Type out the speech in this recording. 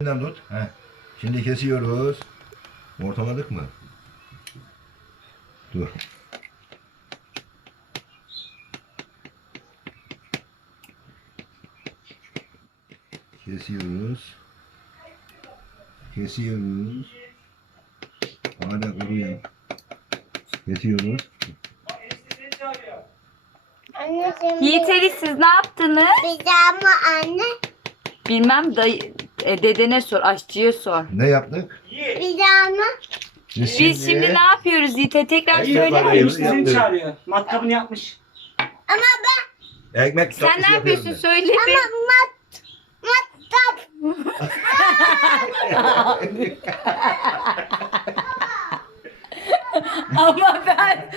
Tut. Heh. Şimdi kesiyoruz. Ortaladık mı? Dur. Kesiyoruz. Kesiyoruz. Hala kuruyor. Kesiyoruz. Anneciğim. Yiğit Ali, siz ne yaptınız? Pijama anne. Bilmem, dayı, dedene sor, aşçıya sor. Ne yaptık? Pijama. Biz şimdi ne yapıyoruz Yiğit'e? Tekrar Ekmek söyle. arayı- Seni çağırıyor. Matkabını yapmış. Ama ben Ekmek Sen tatlısı ne yapıyorsun yapıyorum söyle bir. matkap. Ama ben